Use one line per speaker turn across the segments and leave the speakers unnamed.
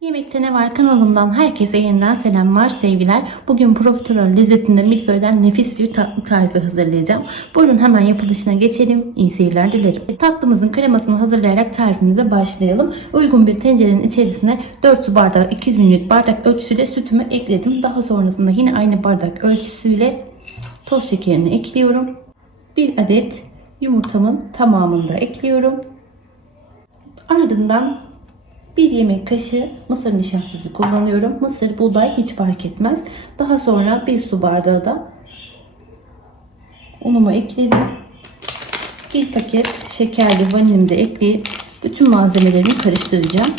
Yemekte Ne Var kanalımdan herkese yeniden selamlar, sevgiler. Bugün profiterol lezzetinde milföyden nefis bir tatlı tarifi hazırlayacağım. Buyurun hemen yapılışına geçelim. İyi seyirler dilerim. Tatlımızın kremasını hazırlayarak tarifimize başlayalım. Uygun bir tencerenin içerisine 4 su bardağı 200 ml bardak ölçüsüyle sütümü ekledim. Daha sonrasında yine aynı bardak ölçüsüyle toz şekerini ekliyorum. 1 adet yumurtamın tamamını da ekliyorum. Ardından bir yemek kaşığı mısır nişastası kullanıyorum. Mısır, buğday hiç fark etmez. Daha sonra bir su bardağı da unumu ekledim. Bir paket şekerli vanilimi de ekleyip bütün malzemelerimi karıştıracağım.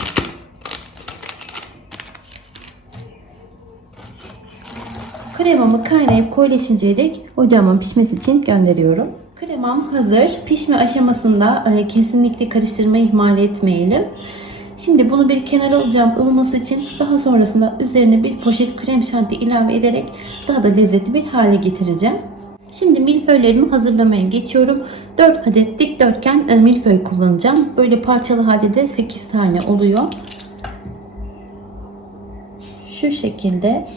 Kremamı kaynayıp koyulaşıncaya dek ocağımın pişmesi için gönderiyorum. Kremam hazır. Pişme aşamasında e, kesinlikle karıştırmayı ihmal etmeyelim. Şimdi bunu bir kenara alacağım ılıması için. Daha sonrasında üzerine bir poşet krem şanti ilave ederek daha da lezzetli bir hale getireceğim. Şimdi milföylerimi hazırlamaya geçiyorum. 4 adet dikdörtgen e, milföy kullanacağım. Böyle parçalı halde de 8 tane oluyor. Şu şekilde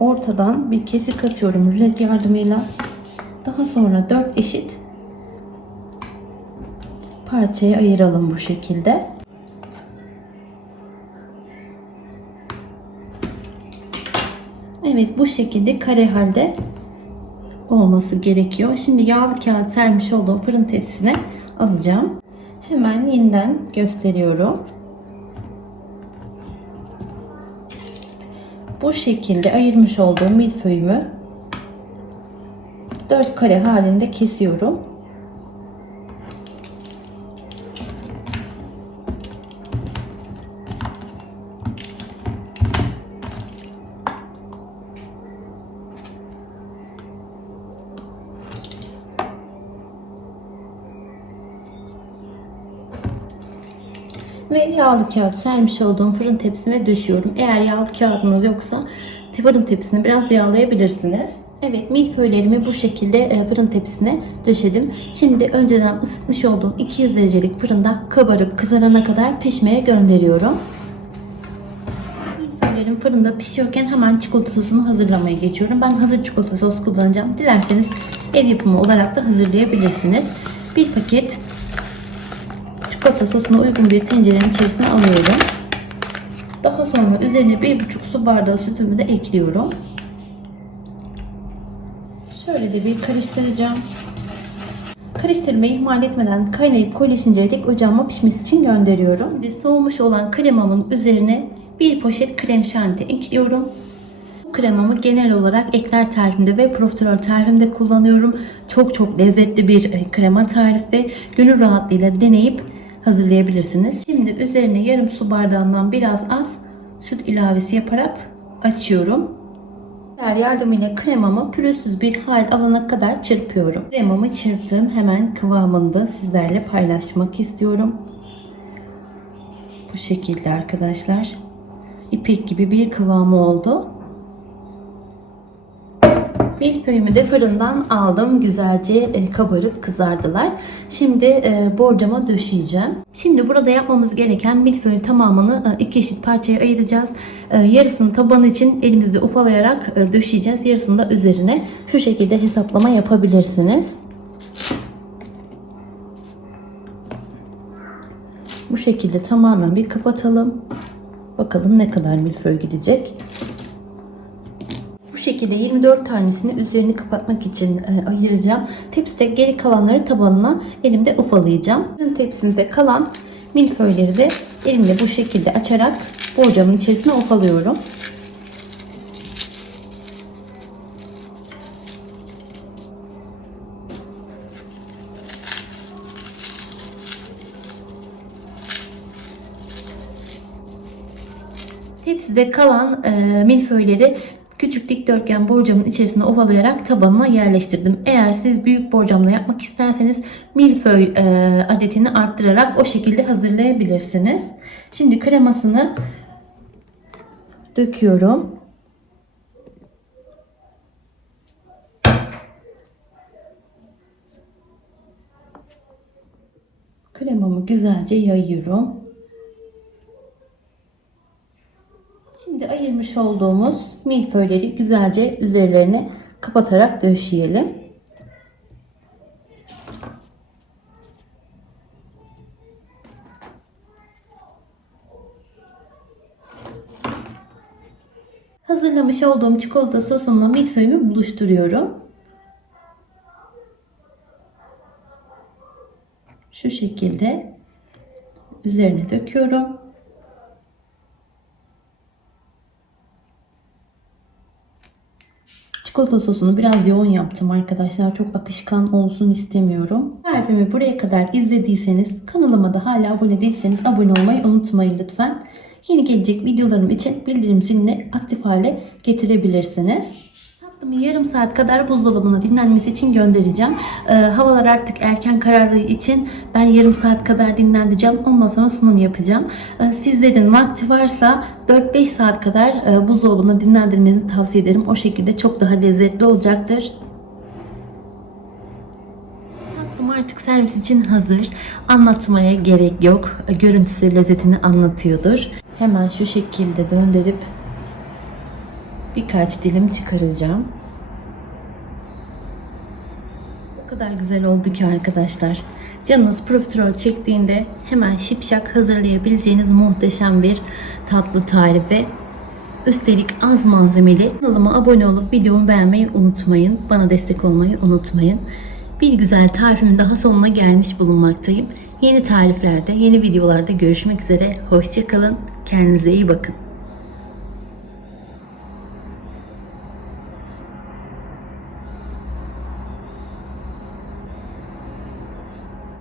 ortadan bir kesik atıyorum rulet yardımıyla. Daha sonra 4 eşit parçaya ayıralım bu şekilde. Evet bu şekilde kare halde olması gerekiyor. Şimdi yağlı kağıt sermiş olduğum fırın tepsisine alacağım. Hemen yeniden gösteriyorum. Bu şekilde ayırmış olduğum milföyümü 4 kare halinde kesiyorum. Ve yağlı kağıt sermiş olduğum fırın tepsime döşüyorum. Eğer yağlı kağıdınız yoksa fırın tepsini biraz yağlayabilirsiniz. Evet milföylerimi bu şekilde e, fırın tepsisine döşedim. Şimdi önceden ısıtmış olduğum 200 derecelik fırında kabarıp kızarana kadar pişmeye gönderiyorum. Milföylerim fırında pişiyorken hemen çikolata sosunu hazırlamaya geçiyorum. Ben hazır çikolata sos kullanacağım. Dilerseniz ev yapımı olarak da hazırlayabilirsiniz. Bir paket çikolata sosuna uygun bir tencerenin içerisine alıyorum. Daha sonra üzerine 1,5 su bardağı sütümü de ekliyorum. Şöyle de bir karıştıracağım. Karıştırmayı ihmal etmeden kaynayıp koyulaşıncaya dek ocağıma pişmesi için gönderiyorum. Şimdi soğumuş olan kremamın üzerine bir poşet krem şanti ekliyorum. Kremamı genel olarak ekler tarifimde ve profiterol tarifimde kullanıyorum. Çok çok lezzetli bir e, krema tarifi. Gönül rahatlığıyla deneyip hazırlayabilirsiniz. Şimdi üzerine yarım su bardağından biraz az süt ilavesi yaparak açıyorum. Diğer yardımıyla kremamı pürüzsüz bir hal alana kadar çırpıyorum. Kremamı çırptım. Hemen kıvamında sizlerle paylaşmak istiyorum. Bu şekilde arkadaşlar. İpek gibi bir kıvamı oldu. Milföyümü de fırından aldım. Güzelce e, kabarıp kızardılar. Şimdi e, borcama döşeyeceğim. Şimdi burada yapmamız gereken milföyün tamamını e, iki eşit parçaya ayıracağız. Yarısını tabanı için elimizde ufalayarak döşeyeceğiz. Yarısını da üzerine şu şekilde hesaplama yapabilirsiniz. Bu şekilde tamamen bir kapatalım. Bakalım ne kadar milföy gidecek. Şekilde 24 tanesini üzerini kapatmak için e, ayıracağım. Tepside geri kalanları tabanına elimde ufalayacağım. Tepsinde kalan milföyleri de elimle bu şekilde açarak borcamın içerisine ufalıyorum. Tepside kalan e, milföyleri küçük dikdörtgen borcamın içerisine ovalayarak tabanına yerleştirdim. Eğer siz büyük borcamla yapmak isterseniz milföy e, adetini arttırarak o şekilde hazırlayabilirsiniz. Şimdi kremasını döküyorum. Kremamı güzelce yayıyorum. Şimdi ayırmış olduğumuz milföyleri güzelce üzerlerine kapatarak döşeyelim. Hazırlamış olduğum çikolata sosumla milföyümü buluşturuyorum. Şu şekilde üzerine döküyorum. Çikolata sosunu biraz yoğun yaptım arkadaşlar. Çok akışkan olsun istemiyorum. Tarifimi buraya kadar izlediyseniz kanalıma da hala abone değilseniz abone olmayı unutmayın lütfen. Yeni gelecek videolarım için bildirim zilini aktif hale getirebilirsiniz. Yarım saat kadar buzdolabına dinlenmesi için göndereceğim. Ee, havalar artık erken karardığı için ben yarım saat kadar dinlendireceğim. Ondan sonra sunum yapacağım. Ee, sizlerin vakti varsa 4-5 saat kadar e, buzdolabına dinlendirmenizi tavsiye ederim. O şekilde çok daha lezzetli olacaktır. Artık servis için hazır. Anlatmaya gerek yok. Görüntüsü lezzetini anlatıyordur. Hemen şu şekilde döndürüp birkaç dilim çıkaracağım. O kadar güzel oldu ki arkadaşlar. Canınız profiterol çektiğinde hemen şipşak hazırlayabileceğiniz muhteşem bir tatlı tarifi. Üstelik az malzemeli. Kanalıma abone olup videomu beğenmeyi unutmayın. Bana destek olmayı unutmayın. Bir güzel tarifimin daha sonuna gelmiş bulunmaktayım. Yeni tariflerde, yeni videolarda görüşmek üzere. Hoşçakalın. Kendinize iyi bakın.